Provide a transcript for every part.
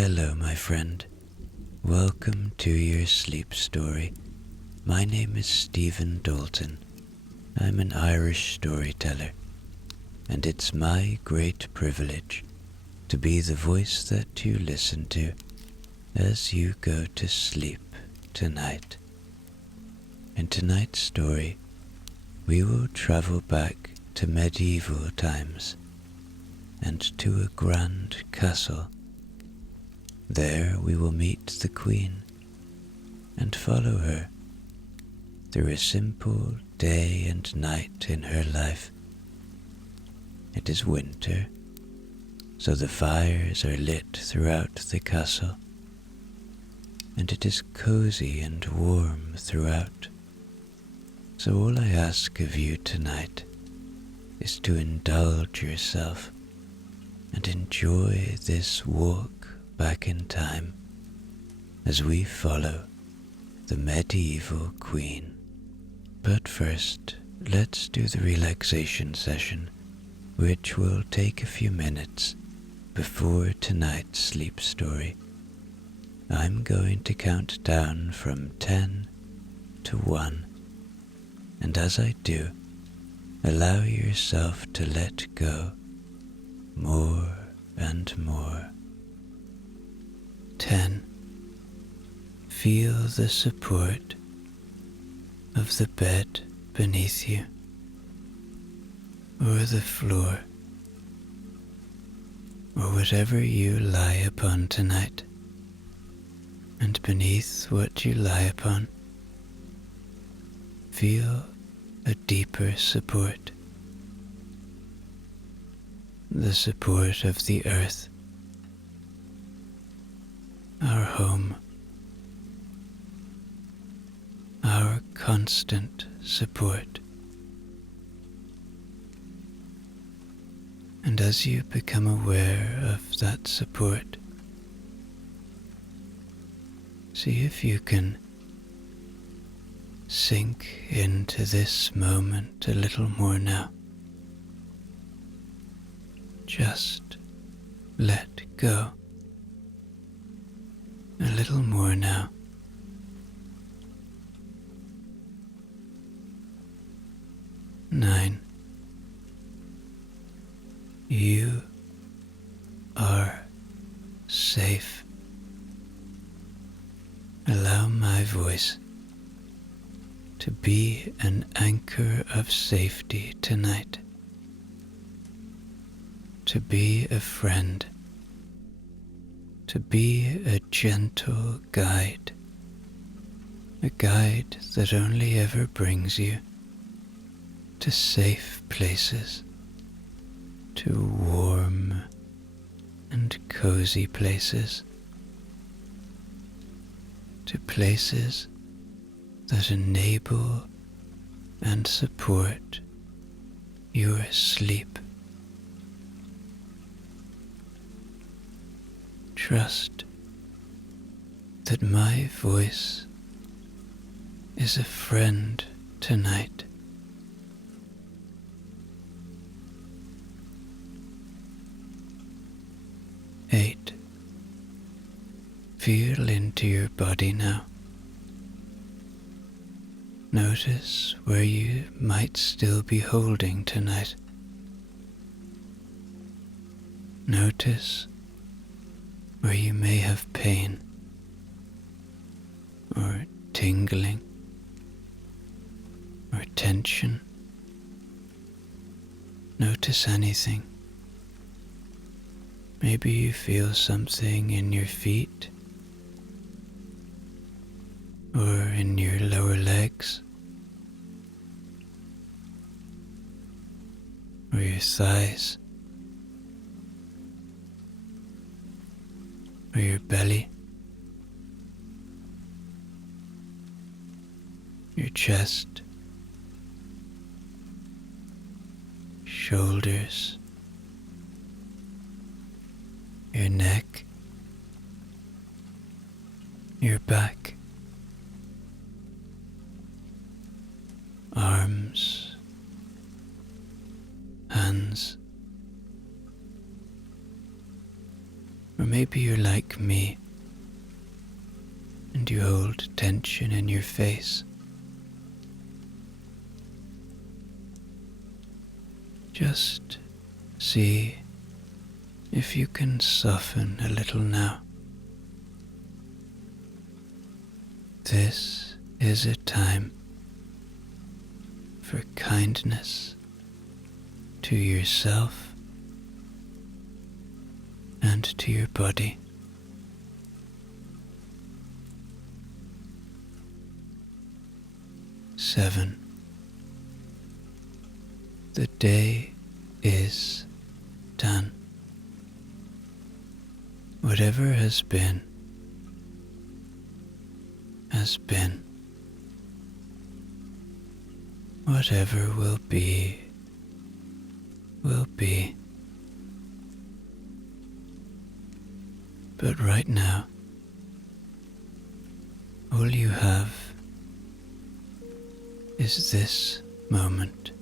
Hello, my friend. Welcome to your sleep story. My name is Stephen Dalton. I'm an Irish storyteller, and it's my great privilege to be the voice that you listen to as you go to sleep tonight. In tonight's story, we will travel back to medieval times and to a grand castle. There we will meet the Queen and follow her through a simple day and night in her life. It is winter, so the fires are lit throughout the castle, and it is cozy and warm throughout. So all I ask of you tonight is to indulge yourself and enjoy this walk back in time as we follow the medieval Queen. But first, let's do the relaxation session, which will take a few minutes before tonight's sleep story. I'm going to count down from 10 to 1, and as I do, allow yourself to let go more and more. 10. Feel the support of the bed beneath you, or the floor, or whatever you lie upon tonight. And beneath what you lie upon, feel a deeper support, the support of the earth, our home, our constant support. And as you become aware of that support, see if you can sink into this moment a little more now. Just let go. A little more now. 9. You are safe. Allow my voice to be an anchor of safety tonight, to be a friend, to be a gentle guide, a guide that only ever brings you to safe places, to warm and cozy places, to places that enable and support your sleep. Trust that my voice is a friend tonight. Eight. Feel into your body now. Notice where you might still be holding tonight. Notice where you may have pain or tingling or tension. Notice anything. Maybe you feel something in your feet or in your lower legs or your thighs or your belly, your chest, shoulders, your neck, your back, arms, hands, Or maybe you're like me and you hold tension in your face. Just see if you can soften a little now. This is a time for kindness to yourself and to your body. Seven. The day is done. Whatever has been, has been. Whatever will be, will be. But right now, all you have is this moment.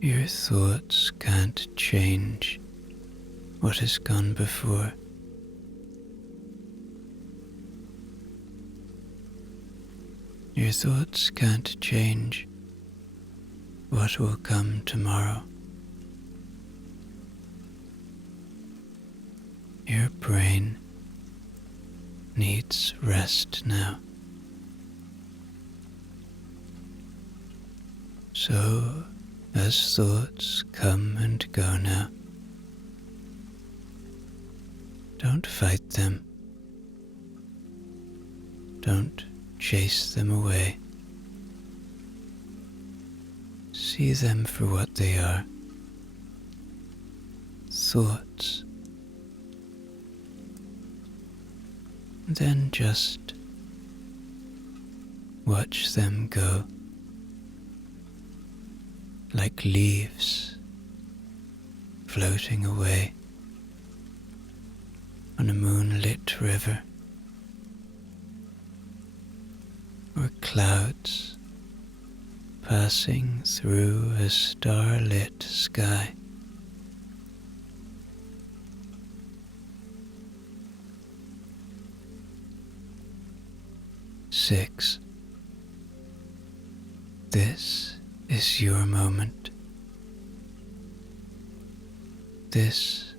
Your thoughts can't change what has gone before. Your thoughts can't change what will come tomorrow. Your brain needs rest now. So, as thoughts come and go now, don't fight them. Don't chase them away. See them for what they are. Thoughts. Then just watch them go like leaves floating away on a moonlit river, or clouds passing through a starlit sky. Six. This is your moment. This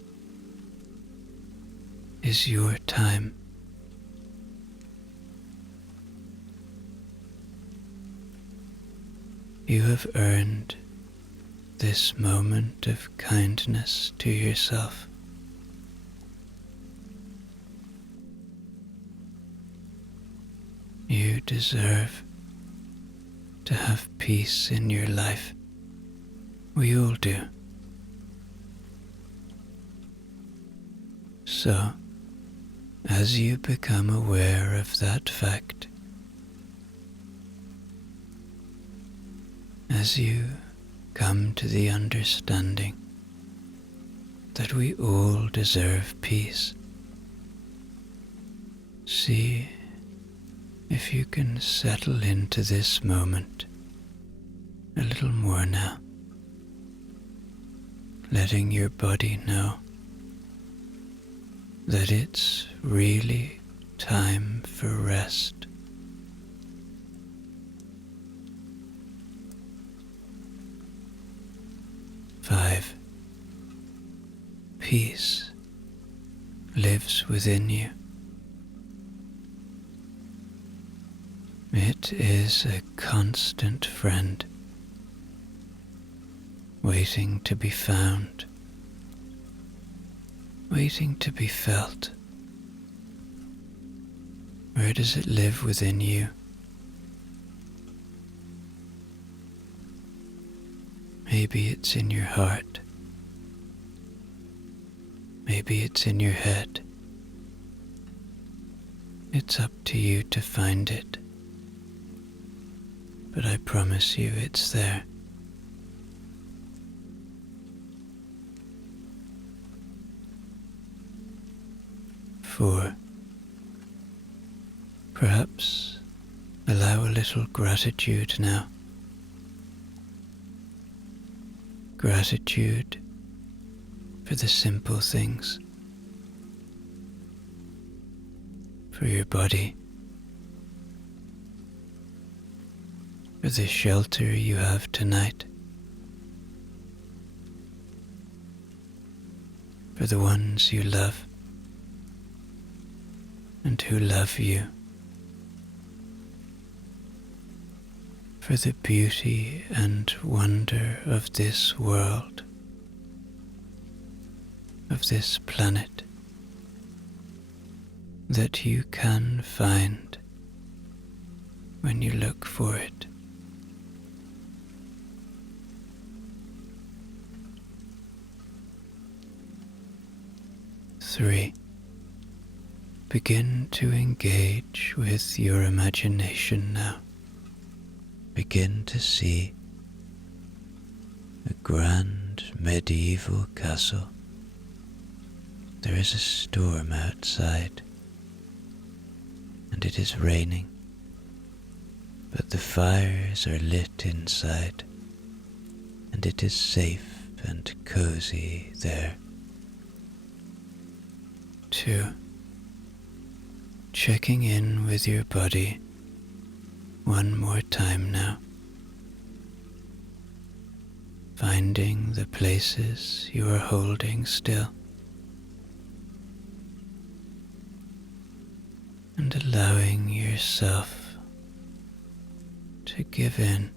is your time. You have earned this moment of kindness to yourself. You deserve to have peace in your life. We all do. So, as you become aware of that fact, as you come to the understanding that we all deserve peace, see if you can settle into this moment a little more now, letting your body know that it's really time for rest. Five. Peace lives within you. It is a constant friend, waiting to be found, waiting to be felt. Where does it live within you? Maybe it's in your heart. Maybe it's in your head. It's up to you to find it. But I promise you it's there. Four. Perhaps allow a little gratitude now. gratitude for the simple things, for your body, for the shelter you have tonight, for the ones you love and who love you, for the beauty and wonder of this world, of this planet, that you can find when you look for it. Three, begin to engage with your imagination now. Begin to see a grand medieval castle. There is a storm outside, and it is raining, but the fires are lit inside, and it is safe and cozy there. 2. Checking in with your body one more time now. Finding the places you are holding still, and allowing yourself to give in,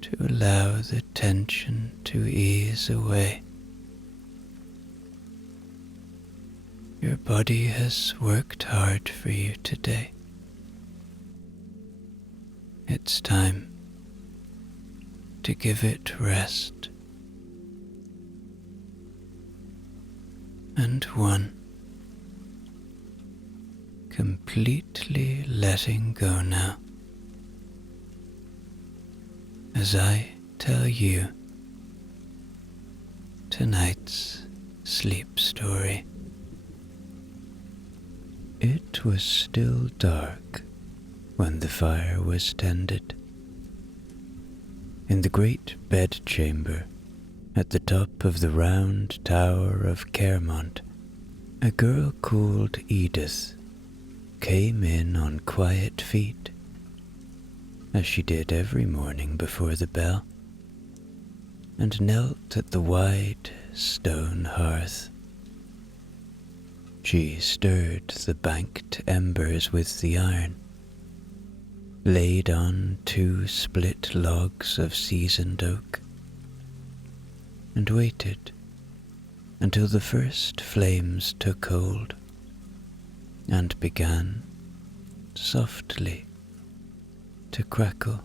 to allow the tension to ease away. Your body has worked hard for you today. It's time to give it rest. And 1. Completely letting go now, as I tell you tonight's sleep story. It was still dark when the fire was tended. In the great bedchamber at the top of the round tower of Kermont, a girl called Edith came in on quiet feet, as she did every morning before the bell, and knelt at the wide stone hearth. She stirred the banked embers with the iron, laid on 2 split logs of seasoned oak, and waited until the first flames took hold and began softly to crackle.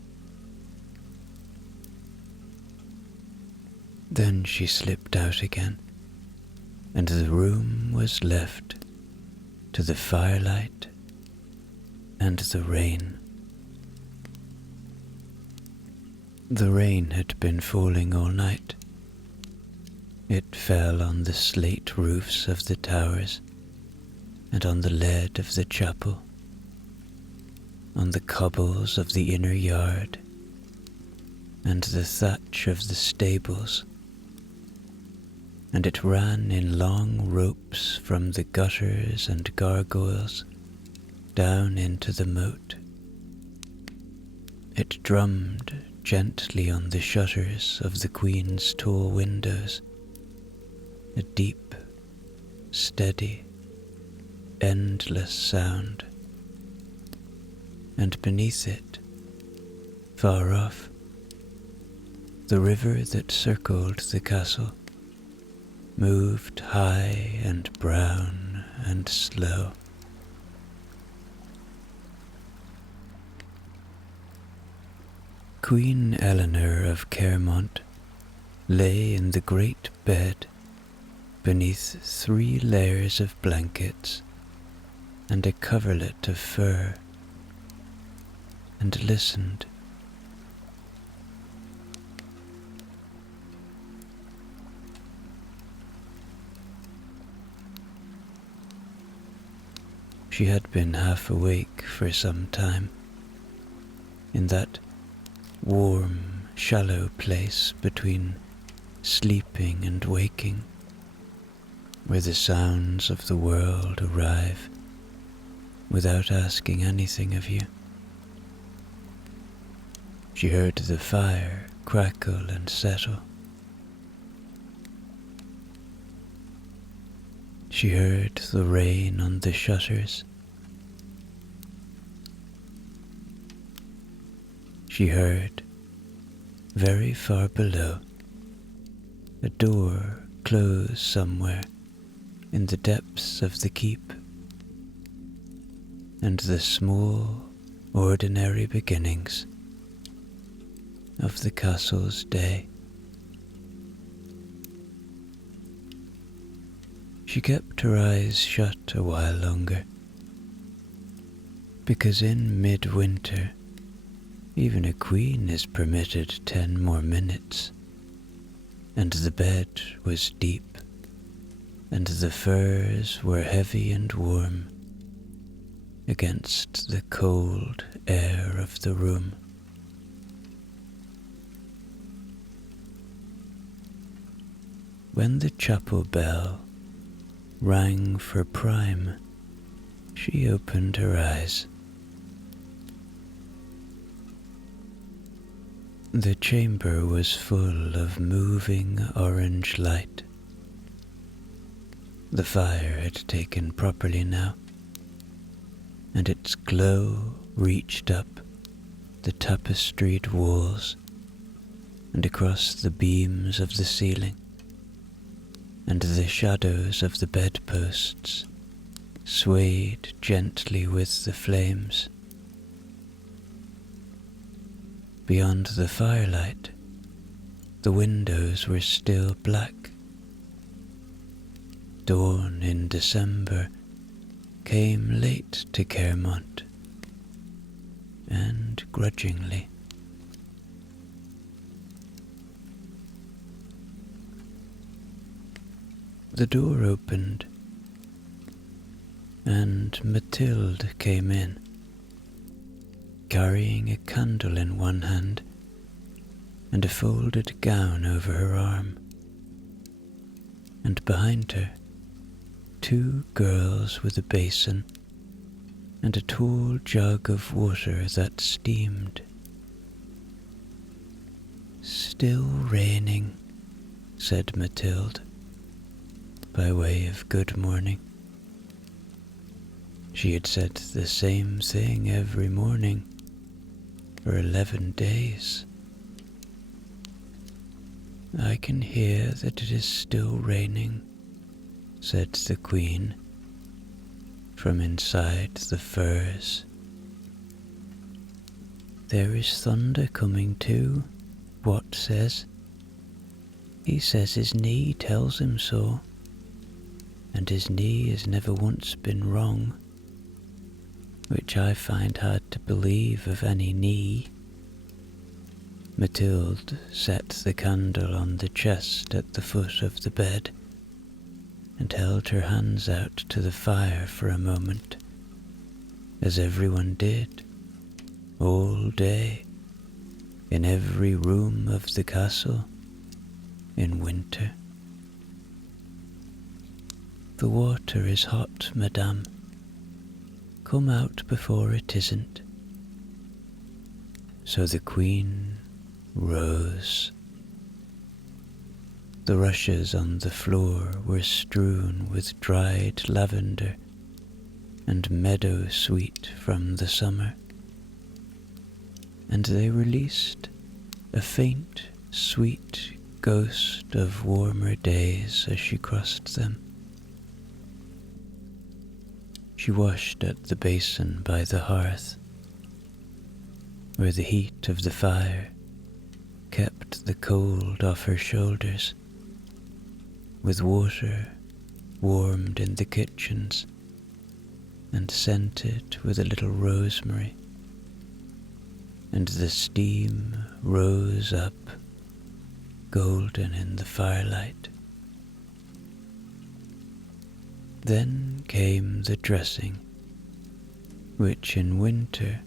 Then she slipped out again, and the room was left to the firelight and the rain. The rain had been falling all night. It fell on the slate roofs of the towers, and on the lead of the chapel, on the cobbles of the inner yard, and the thatch of the stables, and it ran in long ropes from the gutters and gargoyles down into the moat. It drummed gently on the shutters of the Queen's tall windows, a deep, steady, endless sound, and beneath it, far off, the river that circled the castle moved high and brown and slow. Queen Elinor of Kermont lay in the great bed beneath 3 layers of blankets and a coverlet of fur, and listened. She had been half awake for some time, in that warm, shallow place between sleeping and waking, where the sounds of the world arrive without asking anything of you. She heard the fire crackle and settle. She heard the rain on the shutters. She heard, very far below, a door close somewhere in the depths of the keep, and the small, ordinary beginnings of the castle's day. She kept her eyes shut a while longer, because in midwinter even a queen is permitted 10 more minutes, and the bed was deep, and the furs were heavy and warm against the cold air of the room. When the chapel bell rang for prime, she opened her eyes. The chamber was full of moving orange light. The fire had taken properly now, and its glow reached up the tapestried walls and across the beams of the ceiling, and the shadows of the bedposts swayed gently with the flames. Beyond the firelight, the windows were still black. Dawn in December came late to Kermont, and grudgingly. The door opened, and Mathilde came in, carrying a candle in one hand and a folded gown over her arm, and behind her 2 girls with a basin and a tall jug of water that steamed. "Still raining," said Mathilde, by way of good morning. She had said the same thing every morning for 11 days. "I can hear that it is still raining," said the Queen, from inside the furs. "There is thunder coming too, Wat says. He says his knee tells him so, and his knee has never once been wrong, which I find hard to believe of any knee." Mathilde set the candle on the chest at the foot of the bed, and held her hands out to the fire for a moment, as everyone did, all day, in every room of the castle, in winter. "The water is hot, madame. Come out before it isn't." So the Queen rose. The rushes on the floor were strewn with dried lavender and meadow sweet from the summer, and they released a faint, sweet ghost of warmer days as she crossed them. She washed at the basin by the hearth, where the heat of the fire kept the cold off her shoulders, with water warmed in the kitchens and scented with a little rosemary, and the steam rose up golden in the firelight. Then came the dressing, which in winter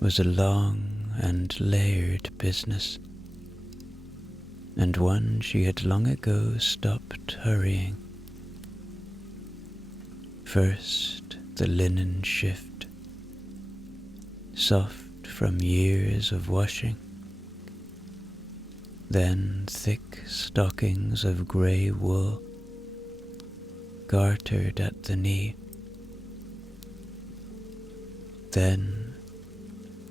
was a long, and layered business, and one she had long ago stopped hurrying. First, the linen shift, soft from years of washing, then thick stockings of grey wool, gartered at the knee, then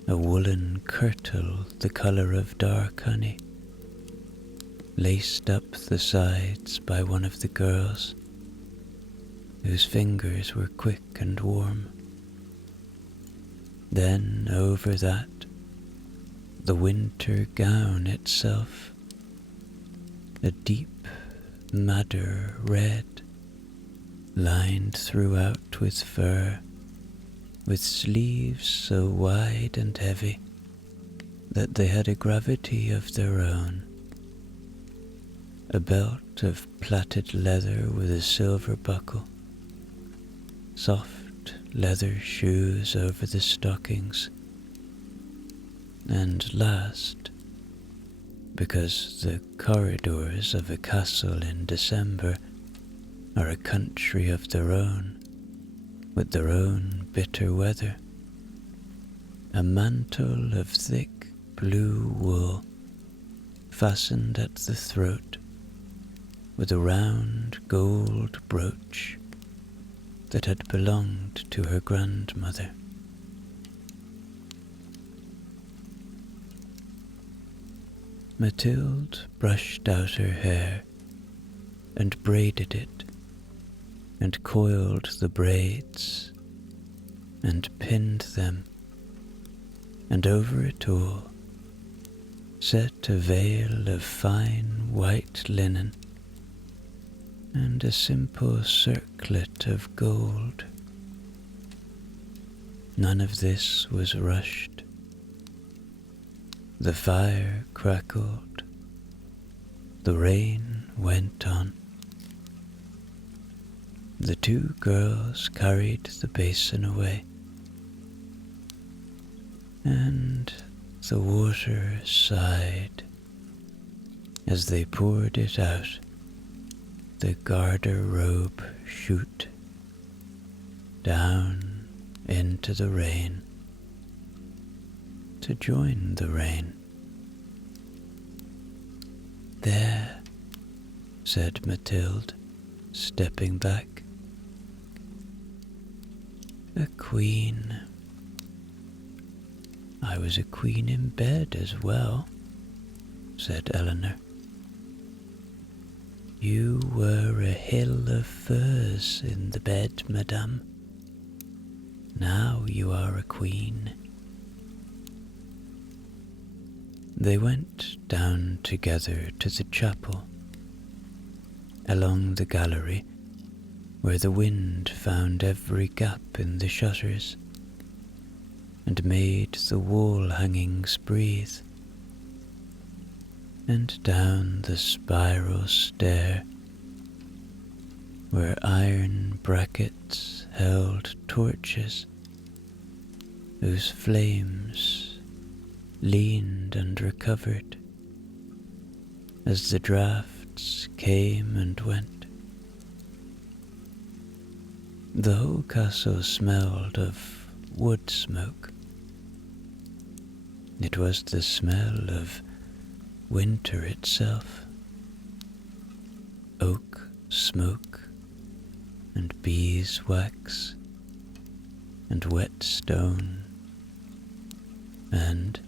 a woolen kirtle the colour of dark honey, laced up the sides by one of the girls, whose fingers were quick and warm. Then over that, the winter gown itself, a deep madder red, lined throughout with fur, with sleeves so wide and heavy that they had a gravity of their own, a belt of plaited leather with a silver buckle, soft leather shoes over the stockings, and last, because the corridors of a castle in December are a country of their own, with their own bitter weather, a mantle of thick blue wool, fastened at the throat with a round gold brooch that had belonged to her grandmother. Mathilde brushed out her hair and braided it, and coiled the braids, and pinned them, and over it all set a veil of fine white linen, and a simple circlet of gold. None of this was rushed. The fire crackled, the rain went on. The two girls carried the basin away, and the water sighed as they poured it out the garter-robe chute down into the rain to join the rain. "There," said Mathilde, stepping back. "A queen." "I was a queen in bed as well," said Elinor. "You were a hill of furs in the bed, madame. Now you are a queen." They went down together to the chapel, along the gallery where the wind found every gap in the shutters and made the wall hangings breathe, and down the spiral stair where iron brackets held torches whose flames leaned and recovered as the draughts came and went. The whole castle smelled of wood smoke. It was the smell of winter itself, oak smoke and beeswax and wet stone, and,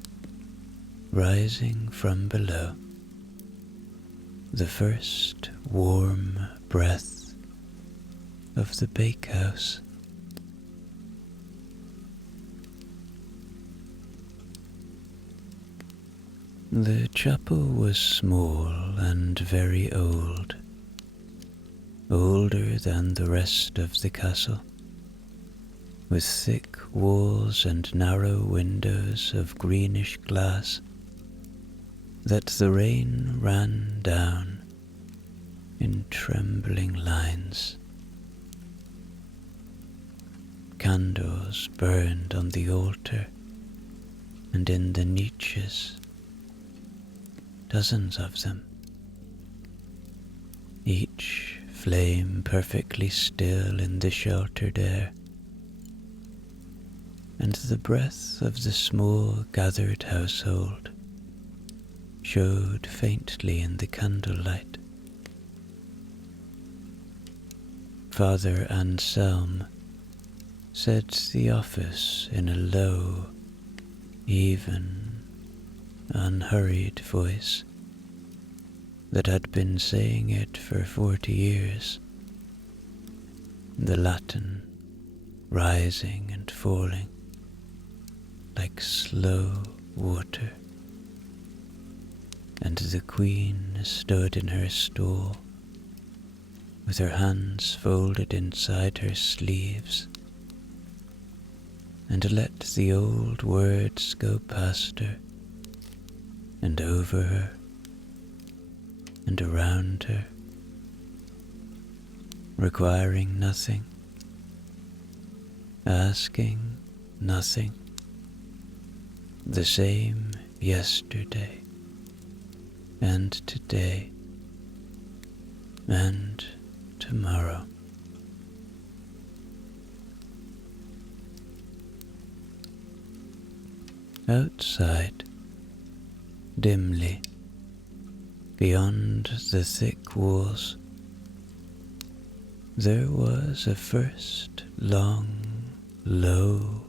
rising from below, the first warm breath of the bakehouse. The chapel was small and very old, older than the rest of the castle, with thick walls and narrow windows of greenish glass that the rain ran down in trembling lines. Candles burned on the altar, and in the niches, dozens of them, each flame perfectly still in the sheltered air, and the breath of the small gathered household showed faintly in the candlelight. Father Anselm said the office in a low, even, unhurried voice that had been saying it for 40 years, the Latin rising and falling like slow water, and the Queen stood in her stall with her hands folded inside her sleeves, and let the old words go past her, and over her, and around her, requiring nothing, asking nothing, the same yesterday, and today, and tomorrow. Outside, dimly, beyond the thick walls, there was a first long, low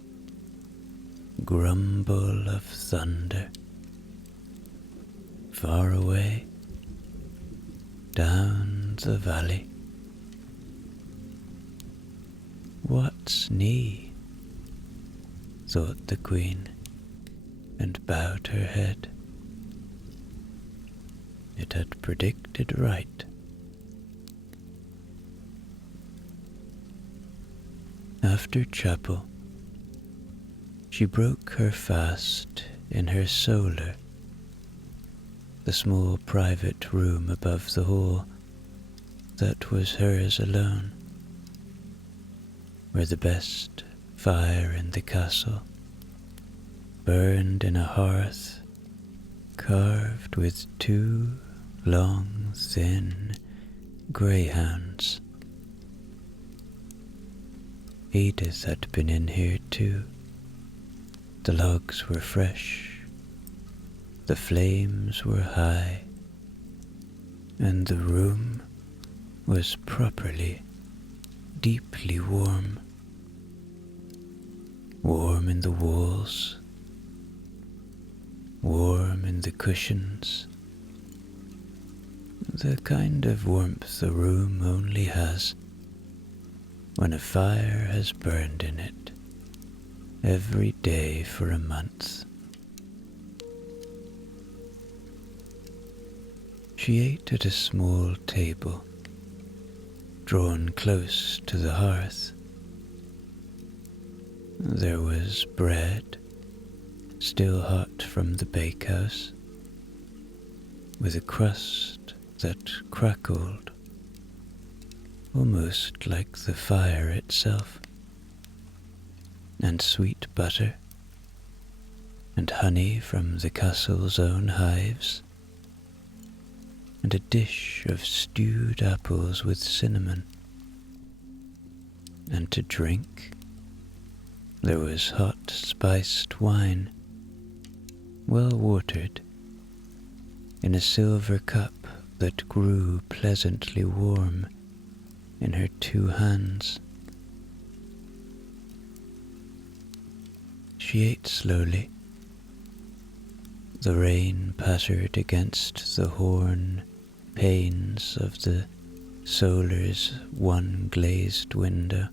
grumble of thunder. Far away, down the valley. What's nee? Thought the Queen, and bowed her head. It had predicted right. After chapel, she broke her fast in her solar, the small private room above the hall that was hers alone, where the best fire in the castle burned in a hearth carved with 2 long, thin greyhounds. Edith had been in here too. The logs were fresh, the flames were high, and the room was properly, deeply warm. Warm in the walls, warm in the cushions, the kind of warmth a room only has when a fire has burned in it every day for a month. She ate at a small table, drawn close to the hearth. There was bread, still hot from the bakehouse, with a crust that crackled, almost like the fire itself, and sweet butter, and honey from the castle's own hives, and a dish of stewed apples with cinnamon. And to drink, there was hot spiced wine, well watered, in a silver cup that grew pleasantly warm in her 2 hands. She ate slowly. The rain pattered against the horn panes of the solar's one glazed window,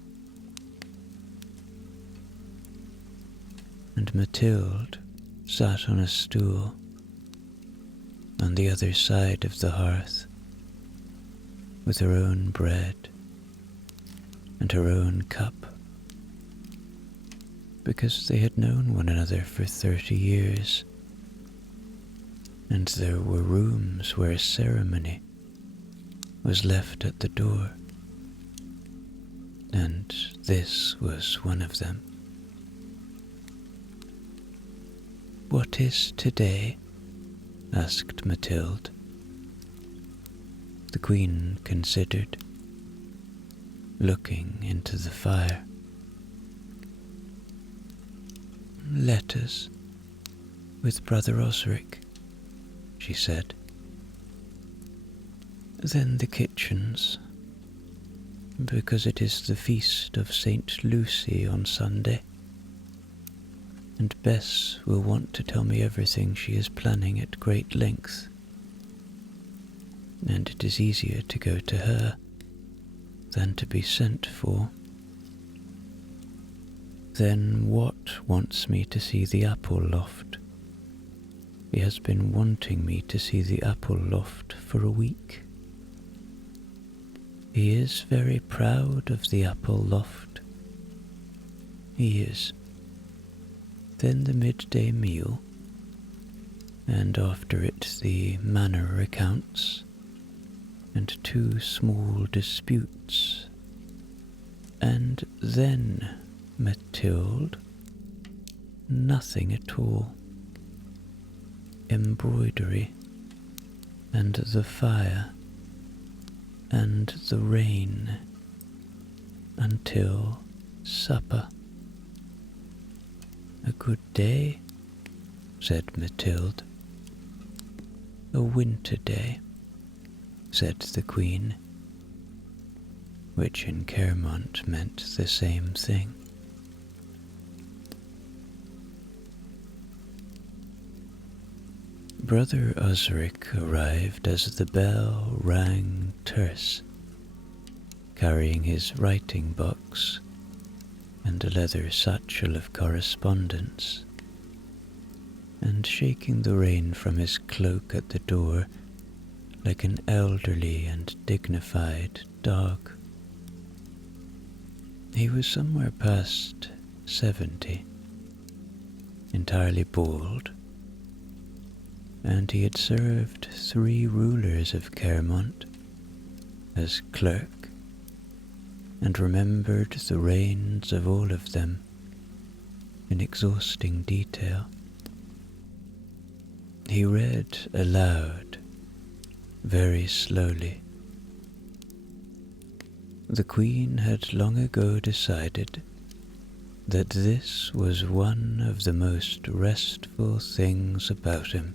and Mathilde sat on a stool on the other side of the hearth with her own bread and her own cup, because they had known one another for 30 years, and there were rooms where ceremony was left at the door, and this was one of them. What is today? Asked Mathilde. The Queen considered, looking into the fire. Letters with Brother Osric, she said. Then the kitchens, because it is the feast of St. Lucy on Sunday, and Bess will want to tell me everything she is planning at great length, and it is easier to go to her than to be sent for. Then Watt wants me to see the apple loft. He has been wanting me to see the apple loft for a week. He is very proud of the apple loft. He is. Then the midday meal, and after it the manor accounts, and 2 small disputes, and then, Mathilde, nothing at all. Embroidery, and the fire, and the rain, until supper. A good day, said Mathilde. A winter day, said the Queen, which in Kermont meant the same thing. Brother Osric arrived as the bell rang terse, carrying his writing box and a leather satchel of correspondence, and shaking the rain from his cloak at the door like an elderly and dignified dog. He was somewhere past 70, entirely bald, and he had served 3 rulers of Kermont as clerk, and remembered the reigns of all of them in exhausting detail. He read aloud, very slowly. The Queen had long ago decided that this was one of the most restful things about him.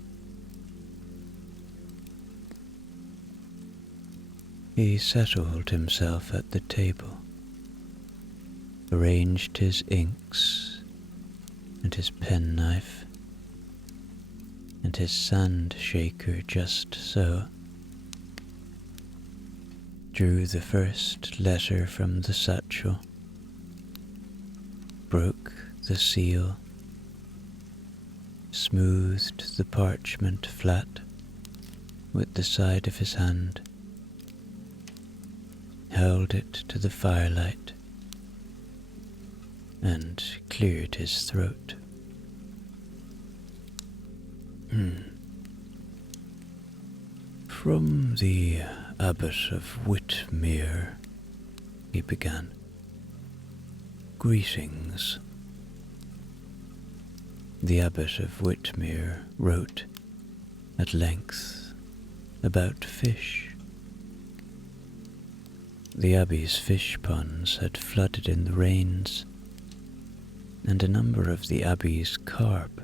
He settled himself at the table, arranged his inks and his penknife and his sand shaker just so, drew the first letter from the satchel, broke the seal, smoothed the parchment flat with the side of his hand, held it to the firelight, and cleared his throat. From the Abbot of Whitmere, he began. Greetings. The Abbot of Whitmere wrote at length about fish. The Abbey's fish ponds had flooded in the rains, and a number of the Abbey's carp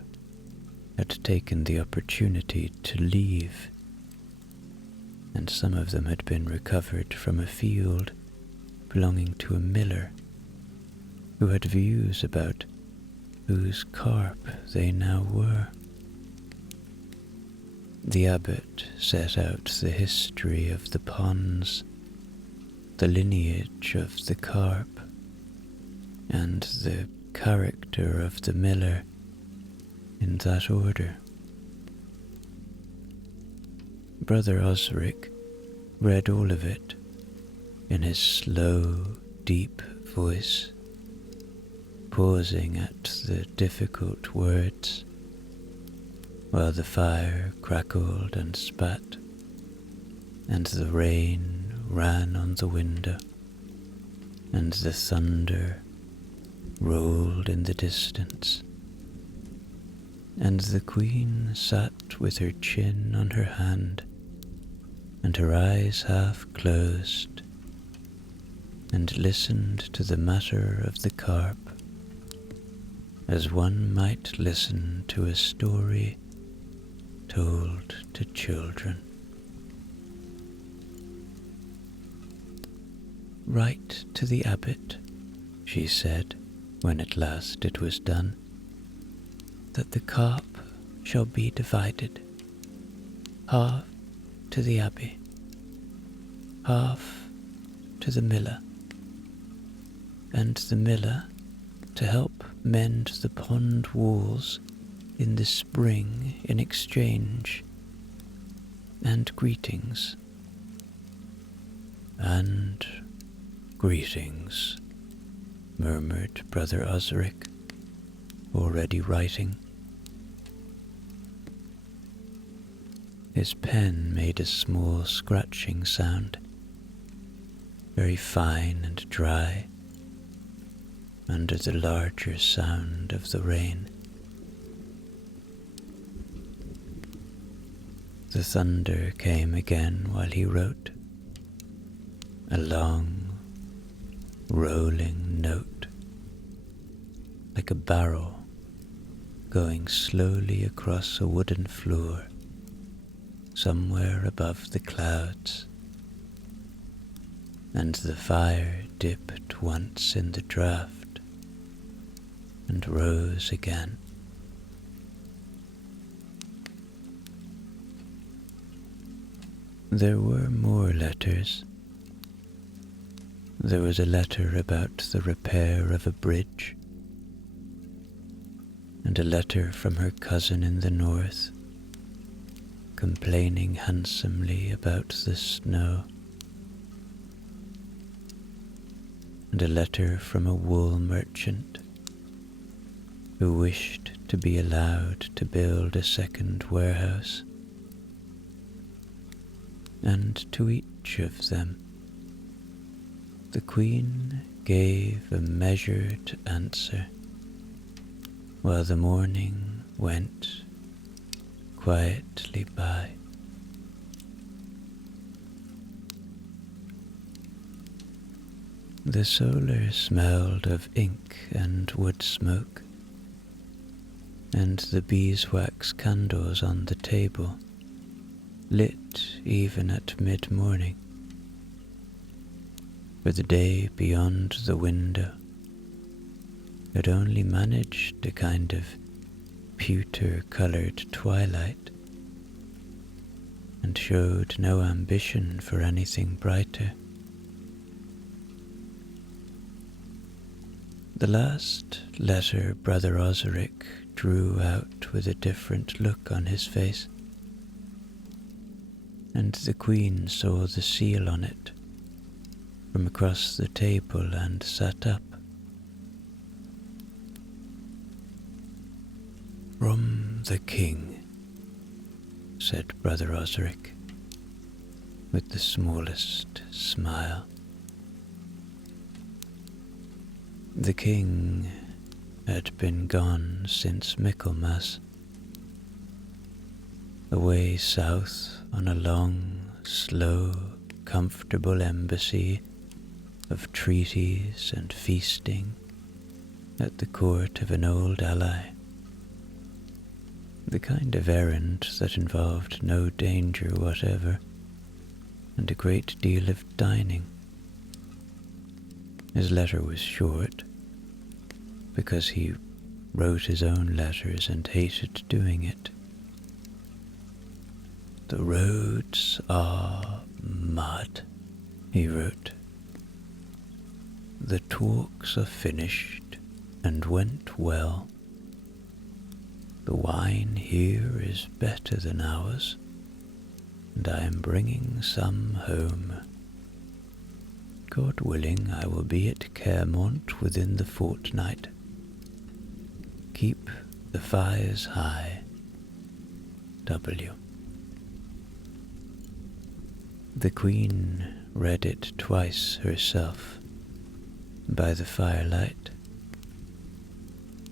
had taken the opportunity to leave, and some of them had been recovered from a field belonging to a miller who had views about whose carp they now were. The abbot set out the history of the ponds, the lineage of the carp, and the character of the miller in that order. Brother Osric read all of it in his slow, deep voice, pausing at the difficult words, while the fire crackled and spat, and the rain ran on the window, and the thunder rolled in the distance. and the Queen sat with her chin on her hand and her eyes half closed, and listened to the matter of the carp as one might listen to a story told to children. "Write to the abbot," she said, when at last it was done, "that the carp shall be divided, half to the abbey, half to the miller, and the miller to help mend the pond walls in the spring in exchange, and greetings." "And greetings," murmured Brother Osric, already writing. His pen made a small scratching sound, very fine and dry, under the larger sound of the rain. The thunder came again while he wrote, a long, rolling note, like a barrel going slowly across a wooden floor somewhere above the clouds, and the fire dipped once in the draught and rose again. There were more letters. There was a letter about the repair of a bridge, and a letter from her cousin in the north, complaining handsomely about the snow, and a letter from a wool merchant who wished to be allowed to build a second warehouse, and to each of them the Queen gave a measured answer, while the morning went quietly by. The solar smelled of ink and wood smoke, and the beeswax candles on the table, lit even at mid-morning, for the day beyond the window had only managed a kind of pewter-coloured twilight, and showed no ambition for anything brighter. The last letter Brother Osric drew out with a different look on his face, and the Queen saw the seal on it from across the table and sat up. "From the King," said Brother Osric, with the smallest smile. The King had been gone since Michaelmas, away south on a long, slow, comfortable embassy of treaties and feasting at the court of an old ally, the kind of errand that involved no danger whatever, and a great deal of dining. His letter was short, because he wrote his own letters and hated doing it. "The roads are mud," he wrote. "The talks are finished and went well. The wine here is better than ours, and I am bringing some home. God willing, I will be at Kermont within the fortnight. Keep the fires high. W." The Queen read it twice herself by the firelight,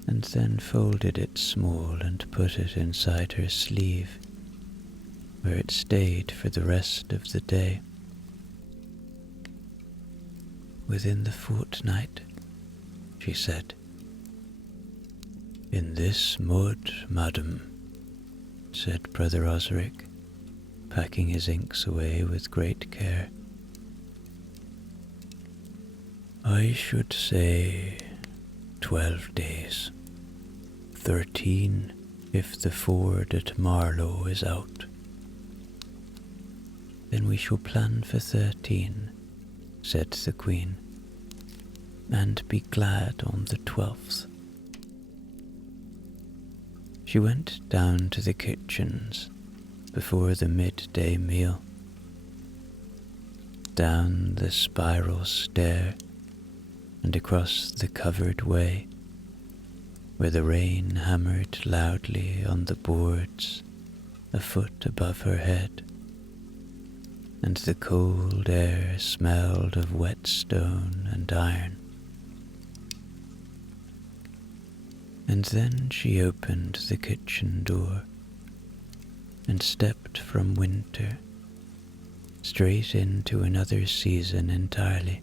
and then folded it small and put it inside her sleeve, where it stayed for the rest of the day. "Within the fortnight," she said. "In this mud, madam," said Brother Osric, packing his inks away with great care. "I should say 12 days. 13 if the ford at Marlow is out." "Then we shall plan for 13, said the Queen, "and be glad on the 12th. She went down to the kitchens before the midday meal, down the spiral stair and across the covered way, where the rain hammered loudly on the boards a foot above her head, and the cold air smelled of wet stone and iron. And then she opened the kitchen door and stepped from winter straight into another season entirely.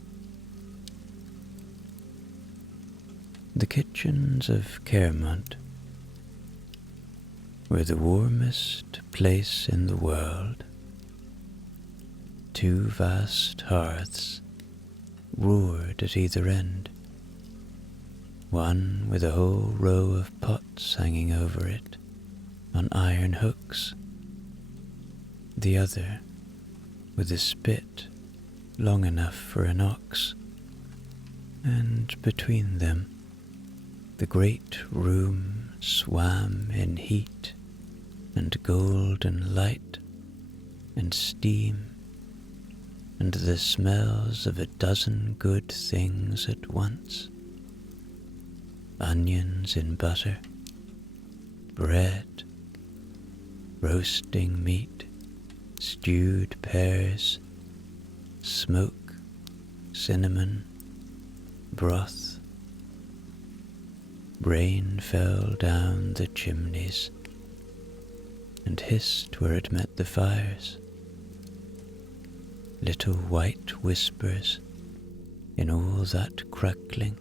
The kitchens of Kermont were the warmest place in the world. 2 vast hearths roared at either end, one with a whole row of pots hanging over it on iron hooks, the other with a spit long enough for an ox, and between them the great room swam in heat and golden light and steam and the smells of a dozen good things at once. Onions in butter, bread, roasting meat, stewed pears, smoke, cinnamon, broth. Rain fell down the chimneys and hissed where it met the fires. Little white whispers in all that crackling,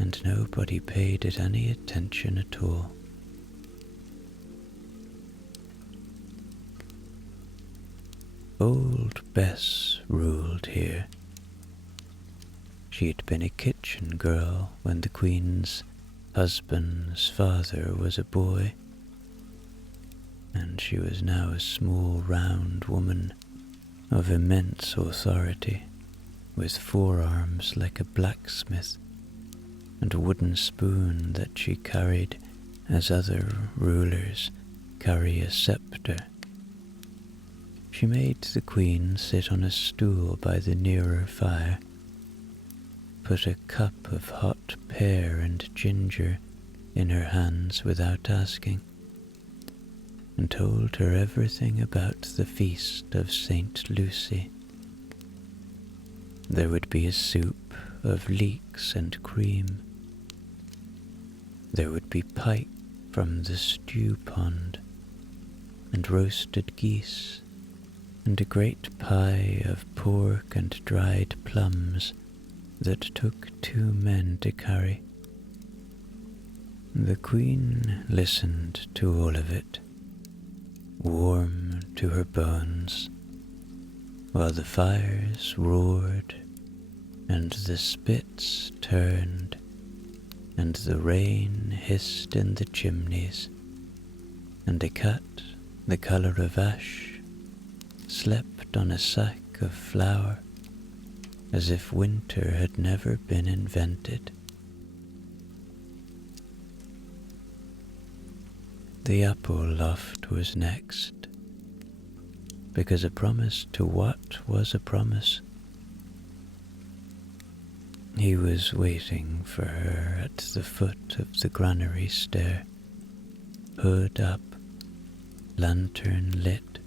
and nobody paid it any attention at all. Old Bess ruled here. She'd been a kitchen girl when the Queen's husband's father was a boy, and she was now a small round woman of immense authority, with forearms like a blacksmith, and a wooden spoon that she carried as other rulers carry a scepter. She made the Queen sit on a stool by the nearer fire, put a cup of hot pear and ginger in her hands without asking, and told her everything about the feast of St. Lucy. There would be a soup of leeks and cream. There would be pike from the stew pond, and roasted geese, and a great pie of pork and dried plums that took 2 men to carry. The Queen listened to all of it, warm to her bones, while the fires roared and the spits turned and the rain hissed in the chimneys, and a cat the colour of ash slept on a sack of flour as if winter had never been invented. The apple loft was next, because a promise to Wat was a promise. He was waiting for her at the foot of the granary stair, hood up, lantern lit.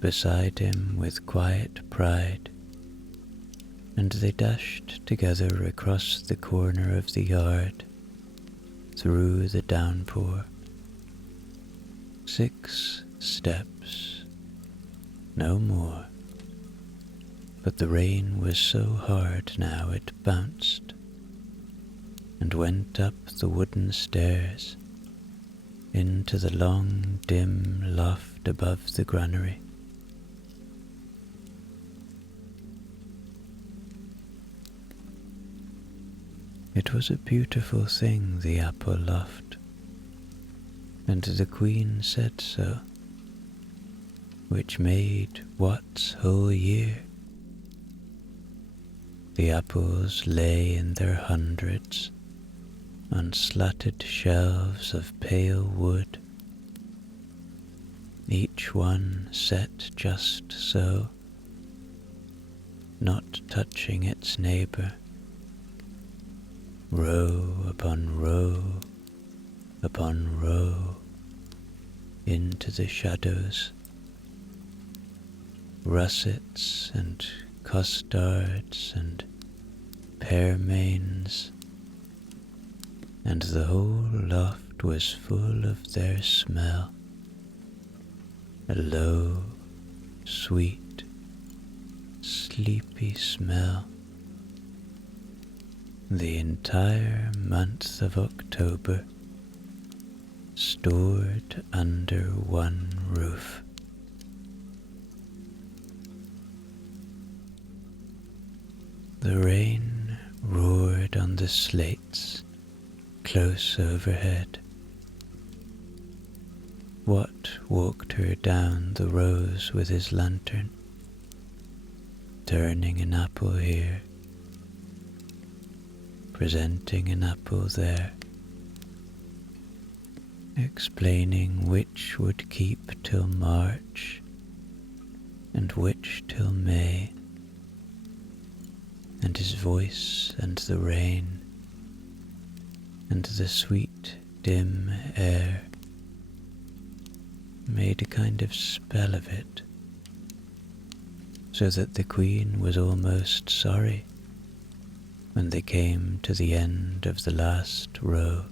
Beside him with quiet pride and they dashed together across the corner of the yard, through the downpour. 6 steps, no more, but the rain was so hard now it bounced, and went up the wooden stairs into the long, dim loft above the granary. It was a beautiful thing, the apple loft, and the Queen said so, which made Wat's whole year. The apples lay in their hundreds on slatted shelves of pale wood, each one set just so, not touching its neighbour, row upon row upon row into the shadows. Russets and custards and pearmains, and the whole loft was full of their smell, a low, sweet, sleepy smell. The entire month of October stored under one roof. The rain roared on the slates close overhead. Wat walked her down the rows with his lantern, turning an apple here, presenting an apple there, explaining which would keep till March and which till May, and his voice and the rain and the sweet dim air made a kind of spell of it, so that the Queen was almost sorry when they came to the end of the last row,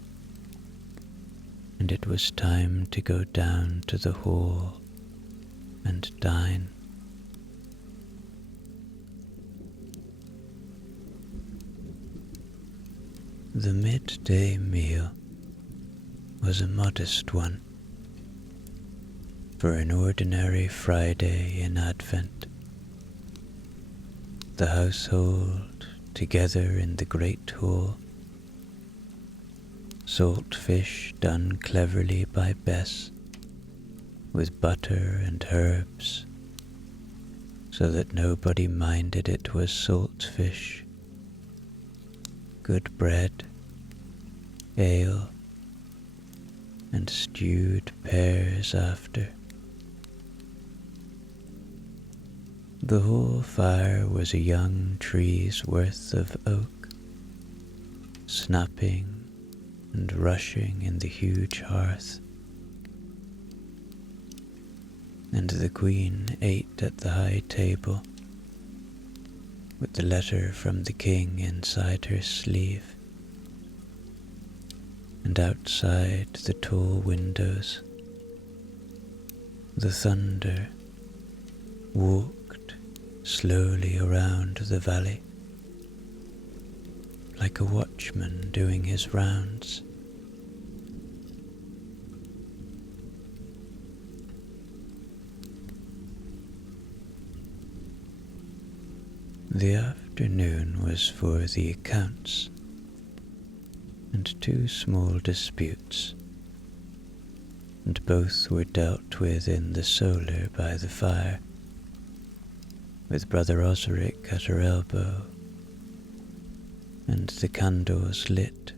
and it was time to go down to the hall and dine. The midday meal was a modest one for an ordinary Friday in Advent. The household together in the great hall, salt fish done cleverly by Bess, with butter and herbs, so that nobody minded it was salt fish. Good bread, ale, and stewed pears after. The whole fire was a young tree's worth of oak, snapping and rushing in the huge hearth, and the Queen ate at the high table, with the letter from the King inside her sleeve, and outside the tall windows the thunder walked slowly around the valley, like a watchman doing his rounds. The afternoon was for the accounts, and 2 small disputes, and both were dealt with in the solar by the fire, with Brother Osric at her elbow, and the candles lit,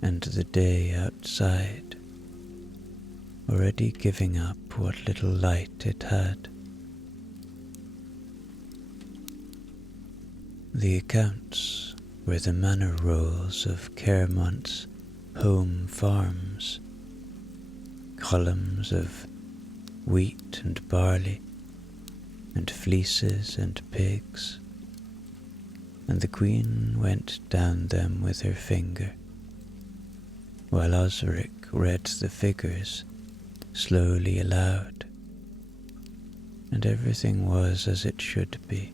and the day outside already giving up what little light it had. The accounts were the manor rolls of Kermont's home farms, columns of wheat and barley, and fleeces and pigs, and the Queen went down them with her finger, while Osric read the figures slowly aloud, and everything was as it should be.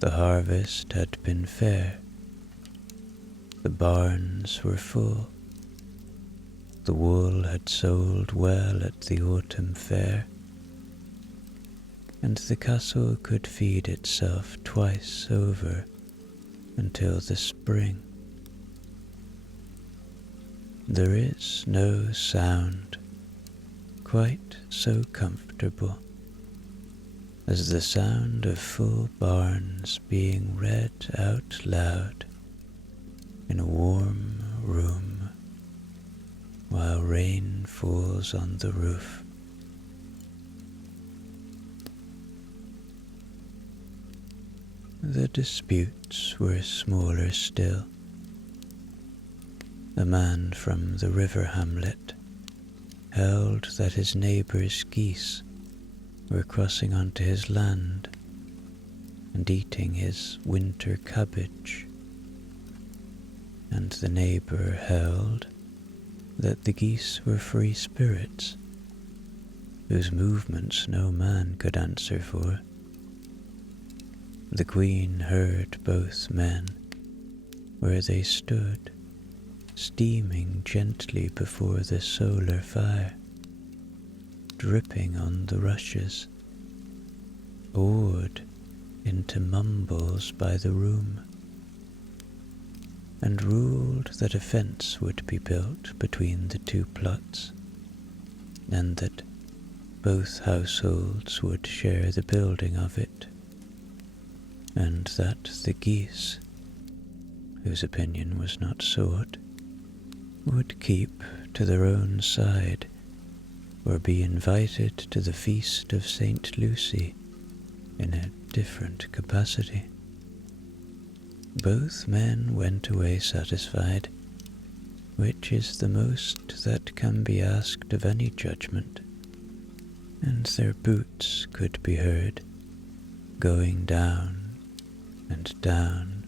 The harvest had been fair, the barns were full, the wool had sold well at the autumn fair, and the castle could feed itself twice over until the spring. There is no sound quite so comfortable as the sound of full barns being read out loud in a warm room while rain falls on the roof. The disputes were smaller still. A man from the river hamlet held that his neighbour's geese were crossing onto his land and eating his winter cabbage, and the neighbour held that the geese were free spirits, whose movements no man could answer for. The Queen heard both men where they stood, steaming gently before the solar fire, dripping on the rushes, awed into mumbles by the room, and ruled that a fence would be built between the two plots, and that both households would share the building of it, and that the geese, whose opinion was not sought, would keep to their own side or be invited to the feast of St. Lucy in a different capacity. Both men went away satisfied, which is the most that can be asked of any judgment, and their boots could be heard going down and down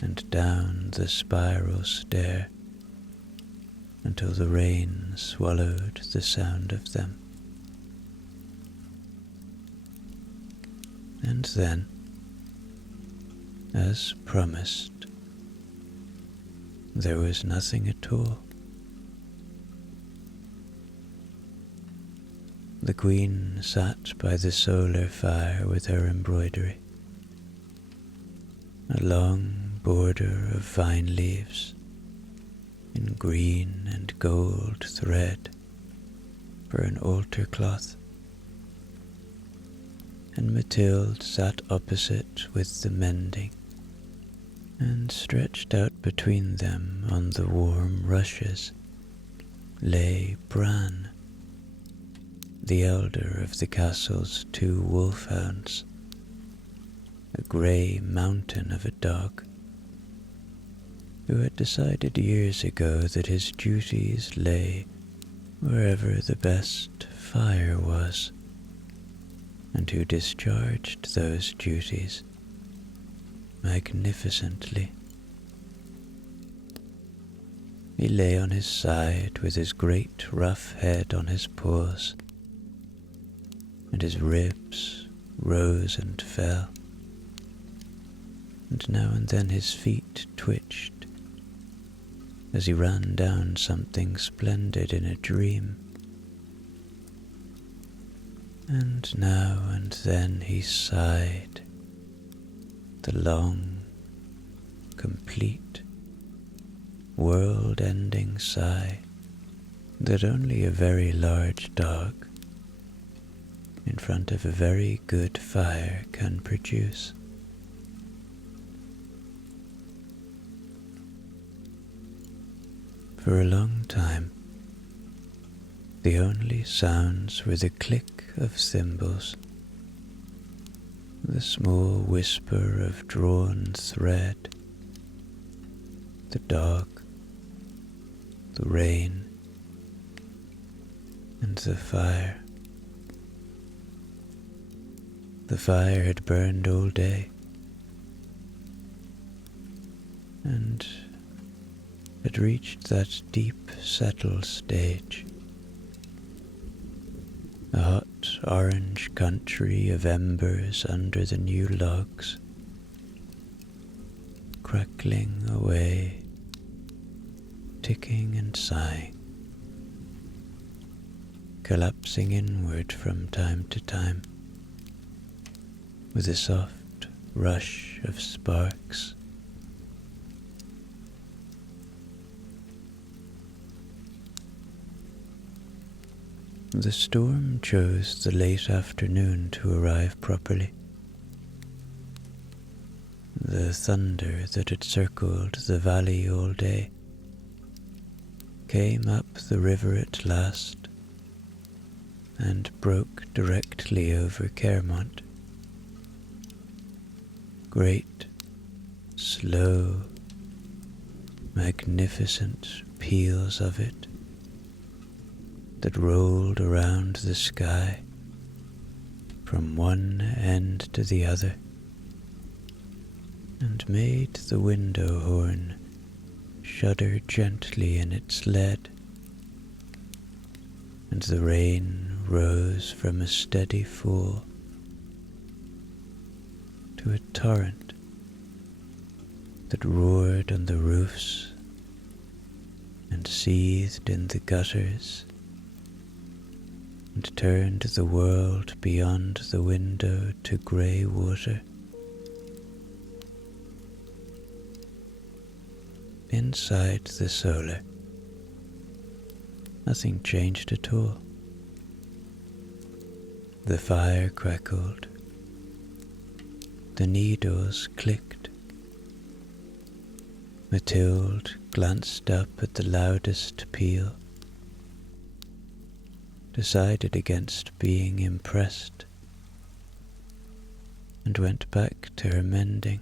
and down the spiral stair until the rain swallowed the sound of them. And then, as promised, there was nothing at all. The Queen sat by the solar fire with her embroidery, a long border of vine leaves in green and gold thread for an altar cloth, and Mathilde sat opposite with the mending, and stretched out between them on the warm rushes lay Bran, the elder of the castle's 2 wolfhounds, a grey mountain of a dog, who had decided years ago that his duties lay wherever the best fire was, and who discharged those duties magnificently. He lay on his side with his great rough head on his paws, and his ribs rose and fell, and now and then his feet twitched as he ran down something splendid in a dream, and now and then he sighed, the long, complete, world-ending sigh that only a very large dog in front of a very good fire can produce. For a long time, the only sounds were the click of cymbals, the small whisper of drawn thread, the dog, the rain, and the fire. The fire had burned all day, and had reached that deep settled stage. A hot orange country of embers under the new logs, crackling away, ticking and sighing, collapsing inward from time to time, with a soft rush of sparks. The storm chose the late afternoon to arrive properly. The thunder that had circled the valley all day came up the river at last and broke directly over Kermont. Great, slow, magnificent peals of it that rolled around the sky from one end to the other and made the window horn shudder gently in its lead, and the rain rose from a steady fall to a torrent that roared on the roofs and seethed in the gutters and turned the world beyond the window to grey water. Inside the solar, nothing changed at all. The fire crackled, the needles clicked. Mathilde glanced up at the loudest peal, decided against being impressed, and went back to her mending.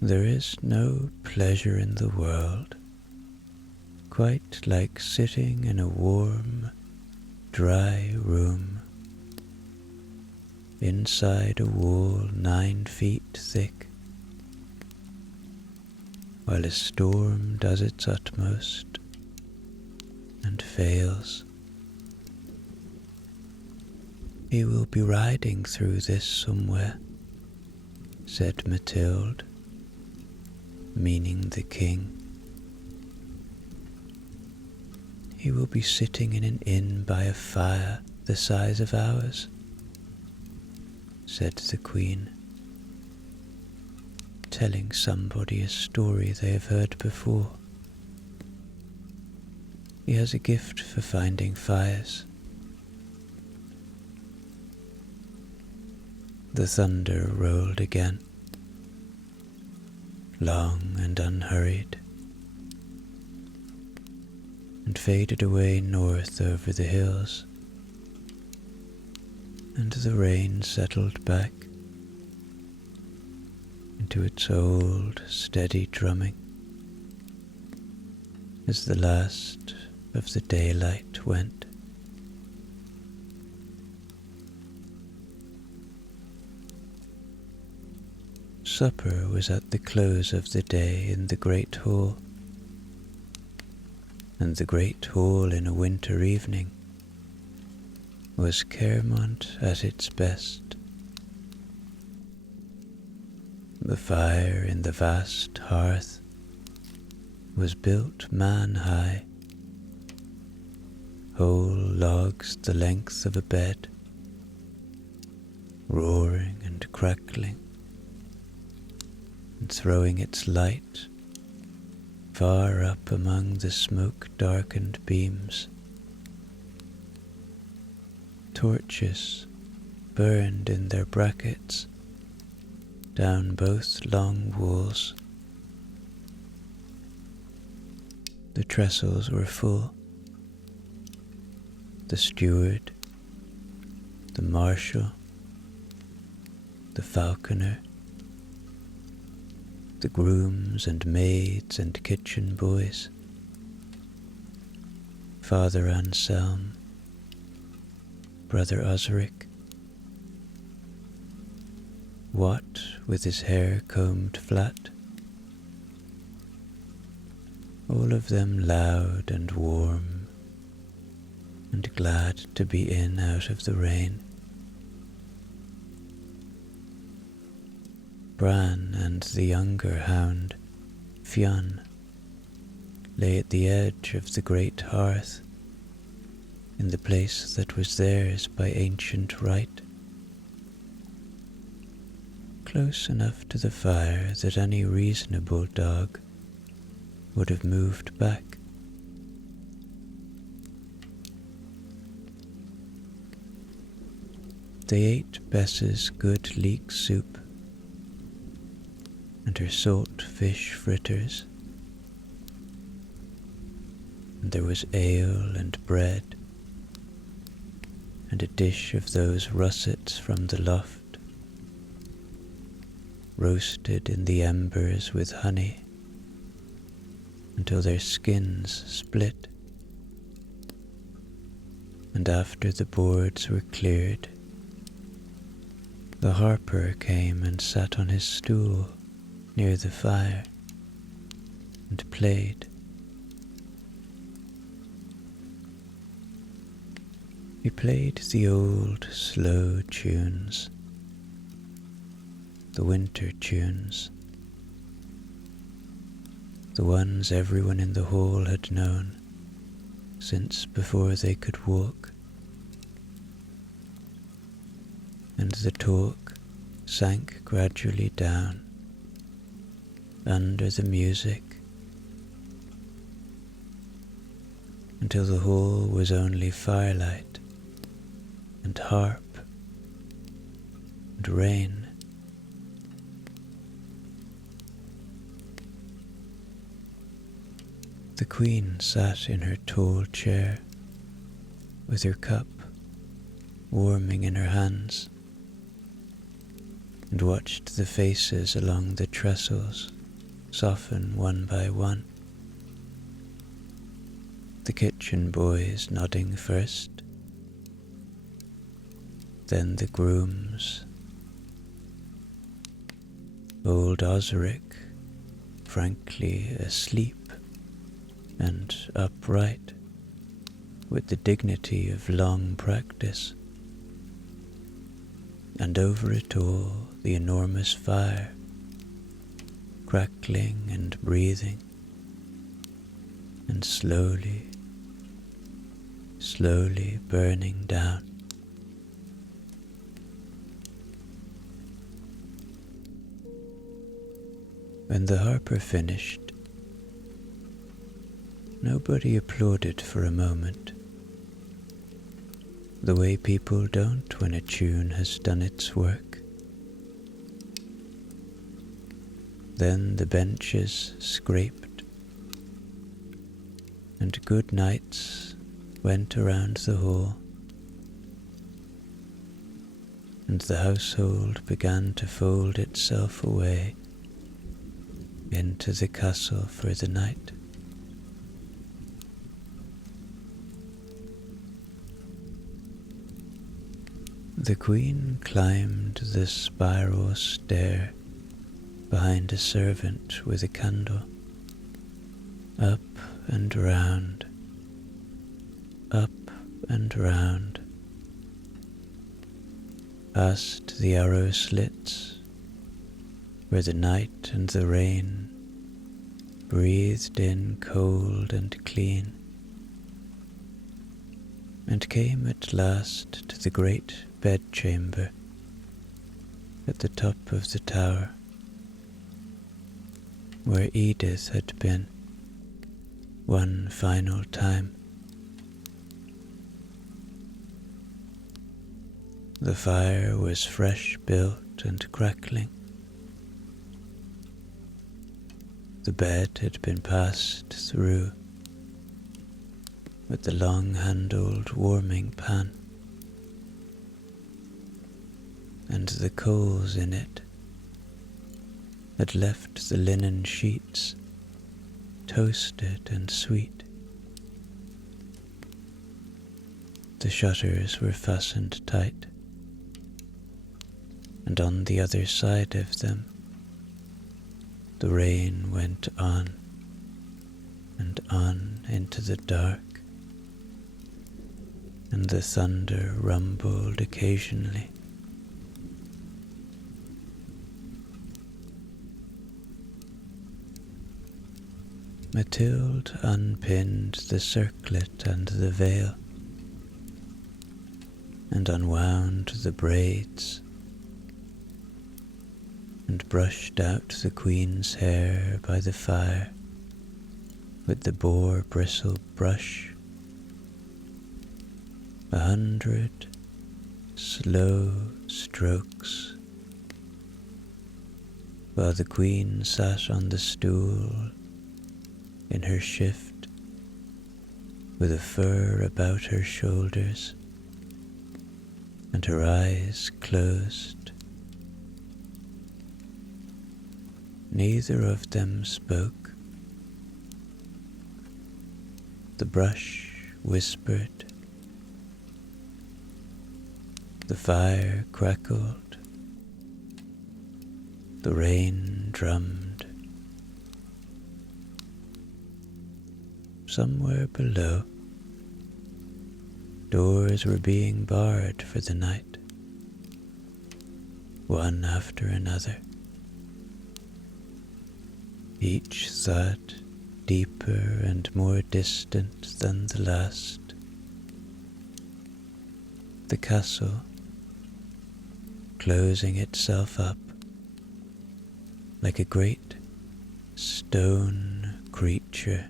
There is no pleasure in the world quite like sitting in a warm, dry room, inside a wall 9 feet thick, while a storm does its utmost and fails. "He will be riding through this somewhere," said Mathilde, meaning the king. "He will be sitting in an inn by a fire the size of ours," said the queen, telling somebody a story they have heard before. "He has a gift for finding fires." The thunder rolled again, long and unhurried, and faded away north over the hills, and the rain settled back into its old steady drumming as the last of the daylight went. Supper was at the close of the day in the great hall, and the great hall in a winter evening was Kermont at its best. The fire in the vast hearth was built man-high, whole logs the length of a bed, roaring and crackling, and throwing its light far up among the smoke-darkened beams. Torches burned in their brackets down both long walls. The trestles were full. The steward, the marshal, the falconer, the grooms and maids and kitchen boys, Father Anselm, Brother Osric, what with his hair combed flat, all of them loud and warm and glad to be in out of the rain. Bran and the younger hound, Fionn, lay at the edge of the great hearth, in the place that was theirs by ancient right, close enough to the fire that any reasonable dog would have moved back. They ate Bess's good leek soup and her salt fish fritters, and there was ale and bread, and a dish of those russets from the loft, roasted in the embers with honey until their skins split, and after the boards were cleared, the harper came and sat on his stool near the fire and played. He played the old slow tunes, the winter tunes, the ones everyone in the hall had known since before they could walk, and the talk sank gradually down under the music until the hall was only firelight and harp and rain. The Queen sat in her tall chair with her cup warming in her hands and watched the faces along the trestles soften one by one. The kitchen boys nodding first, then the grooms, old Osric frankly asleep and upright with the dignity of long practice, and over it all the enormous fire, crackling and breathing, and slowly, slowly burning down. When the harper finished, nobody applauded for a moment, the way people don't when a tune has done its work. Then the benches scraped, and good nights went around the hall, and the household began to fold itself away into the castle for the night. The Queen climbed the spiral stair behind a servant with a candle, up and round, up and round, past the arrow slits where the night and the rain breathed in cold and clean, and came at last to the great bedchamber at the top of the tower, where Edith had been one final time. The fire was fresh built and crackling. The bed had been passed through with the long-handled warming pan, and the coals in it had left the linen sheets toasted and sweet. The shutters were fastened tight, and on the other side of them the rain went on and on into the dark, and the thunder rumbled occasionally. Mathilde unpinned the circlet and the veil, and unwound the braids, and brushed out the Queen's hair by the fire with the boar bristle brush. 100 slow strokes, while the Queen sat on the stool in her shift, with a fur about her shoulders and her eyes closed. Neither of them spoke. The brush whispered, the fire crackled, the rain drummed. Somewhere below, doors were being barred for the night, one after another. Each thud deeper and more distant than the last. The castle closing itself up like a great stone creature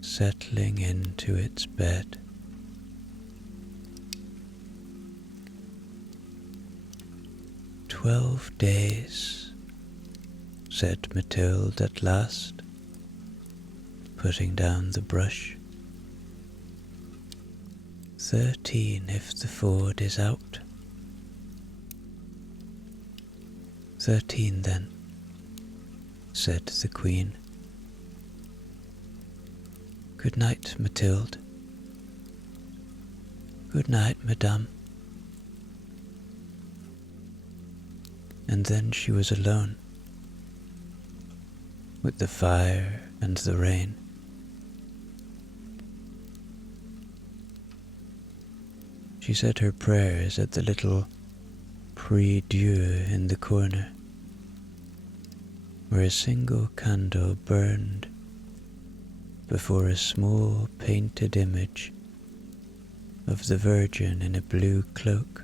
settling into its bed. "12 days," said Mathilde at last, putting down the brush. 13 if the ford is out. 13 then, said the Queen. Good night, Mathilde. Good night, Madame. And then she was alone, with the fire and the rain. She said her prayers at the little prie-dieu in the corner, where a single candle burned before a small painted image of the Virgin in a blue cloak,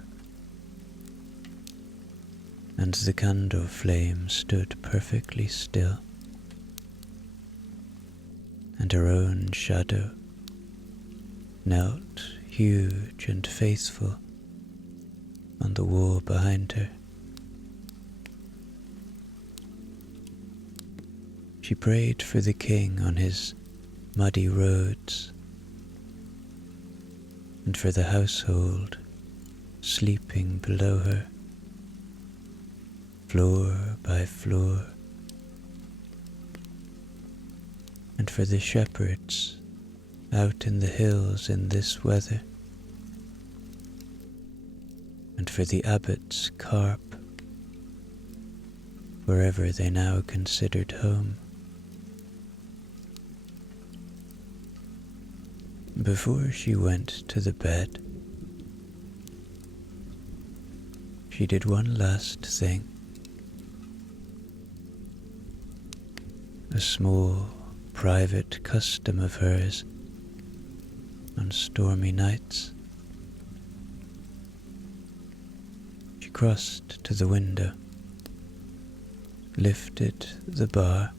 and the candle flame stood perfectly still, and her own shadow knelt huge and faithful on the wall behind her. She prayed for the king on his muddy roads, and for the household sleeping below her, floor by floor, and for the shepherds out in the hills in this weather, and for the abbot's carp, wherever they now considered home. Before she went to the bed, she did one last thing. A small, private custom of hers on stormy nights. She crossed to the window, lifted the bar,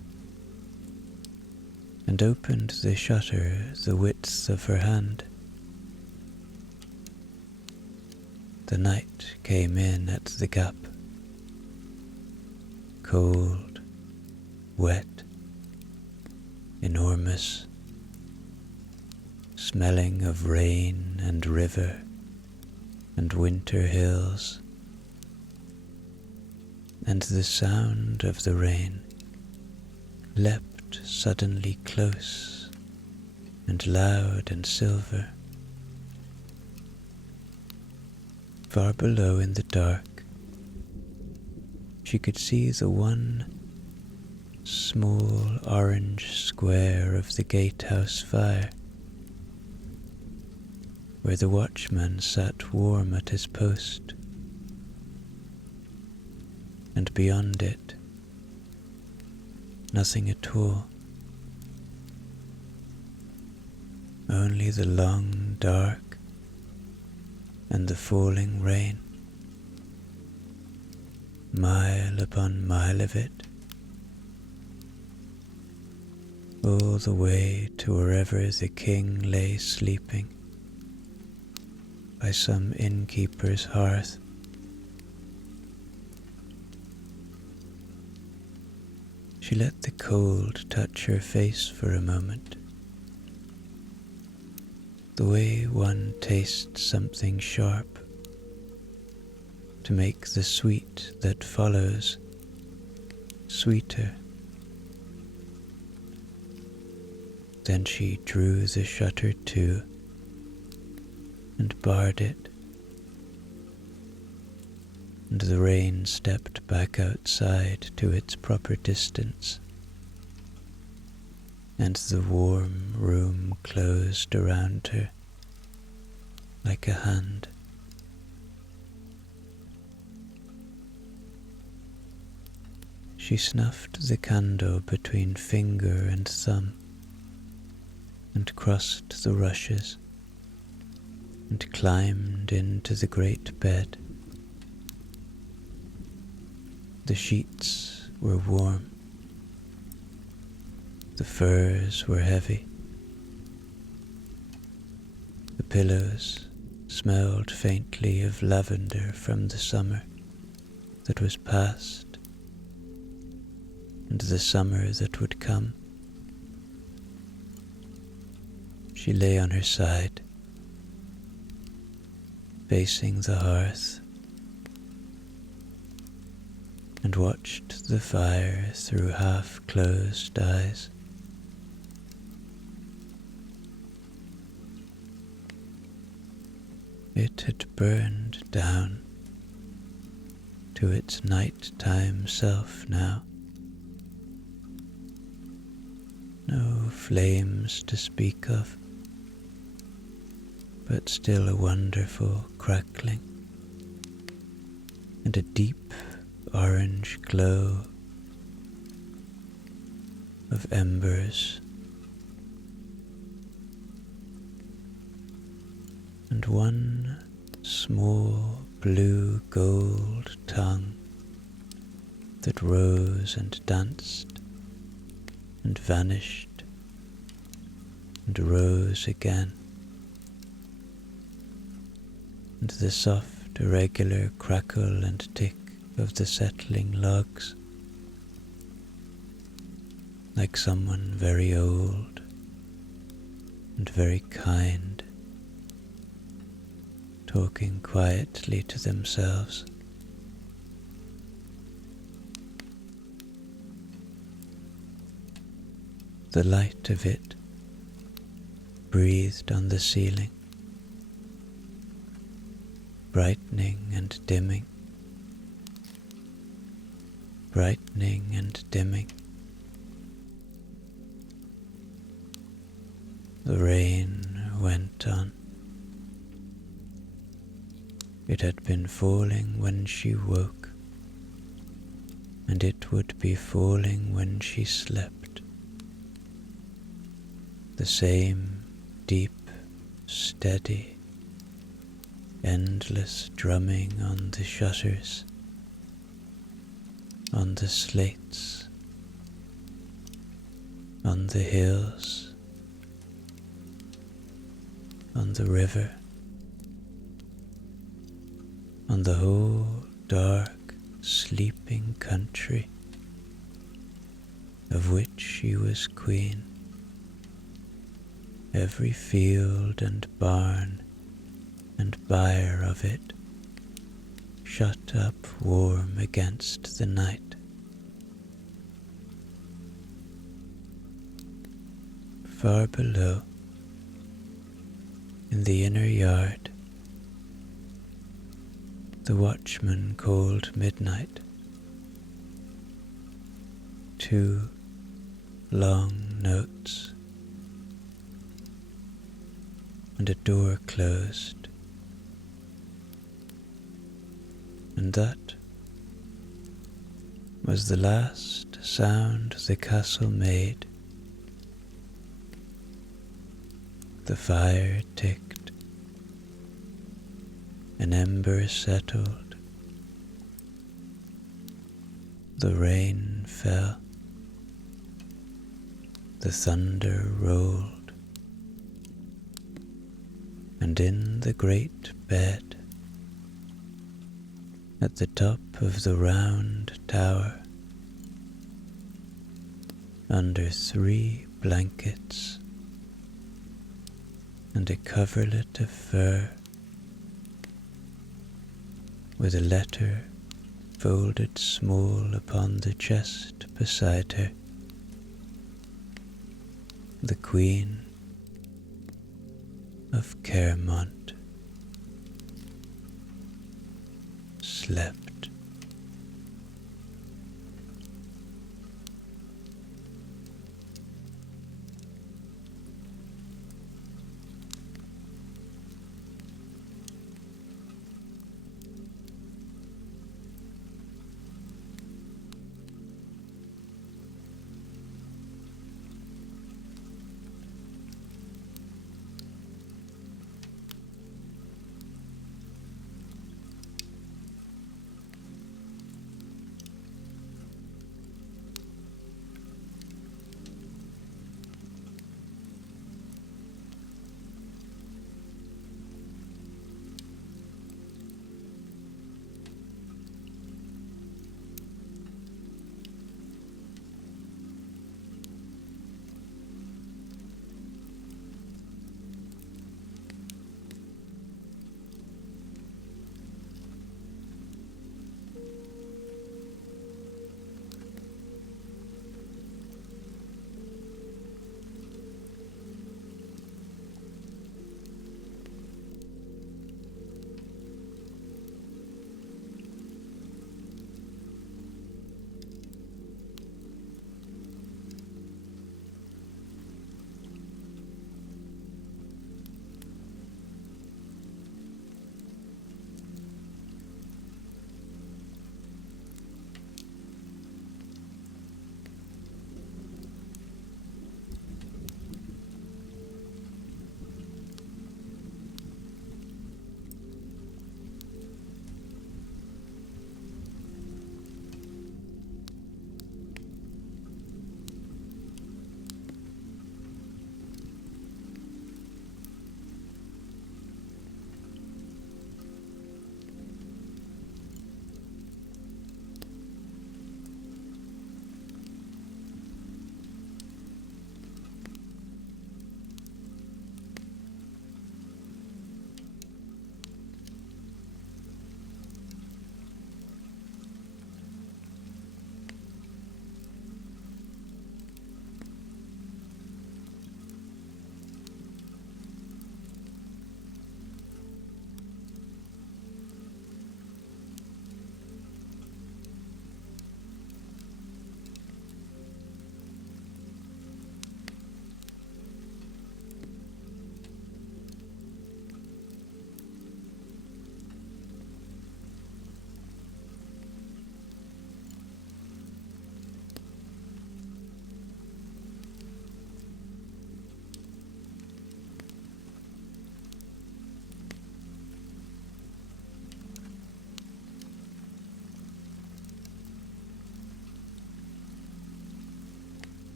and opened the shutter the width of her hand. The night came in at the gap, cold, wet, enormous, smelling of rain and river and winter hills, and the sound of the rain leapt suddenly close and loud and silver. Far below in the dark, she could see the one small orange square of the gatehouse fire, where the watchman sat warm at his post, and beyond it, nothing at all, only the long dark and the falling rain, mile upon mile of it, all the way to wherever the king lay sleeping by some innkeeper's hearth. She let the cold touch her face for a moment, the way one tastes something sharp, to make the sweet that follows sweeter. Then she drew the shutter to and barred it, and the rain stepped back outside to its proper distance, and the warm room closed around her like a hand. She snuffed the candle between finger and thumb, and crossed the rushes, and climbed into the great bed. The sheets were warm, the furs were heavy, the pillows smelled faintly of lavender from the summer that was past, and the summer that would come. She lay on her side, facing the hearth, and watched the fire through half-closed eyes. It had burned down to its nighttime self now. No flames to speak of, but still a wonderful crackling, and a deep orange glow of embers, and one small blue gold tongue that rose and danced and vanished and rose again, and the soft irregular crackle and tick of the settling logs, like someone very old and very kind, talking quietly to themselves. The light of it breathed on the ceiling, brightening and dimming, brightening and dimming. The rain went on. It had been falling when she woke, and it would be falling when she slept. The same deep, steady, endless drumming on the shutters, on the slates, on the hills, on the river, on the whole dark, sleeping country of which she was queen. Every field and barn and byre of it shut up warm against the night. Far below, in the inner yard, the watchman called midnight. 2 long notes, and a door closed, and that was the last sound the castle made. The fire ticked, an ember settled, the rain fell, the thunder rolled, and in the great bed at the top of the round tower, under 3 blankets and a coverlet of fur, with a letter folded small upon the chest beside her, the Queen of Kermont slept.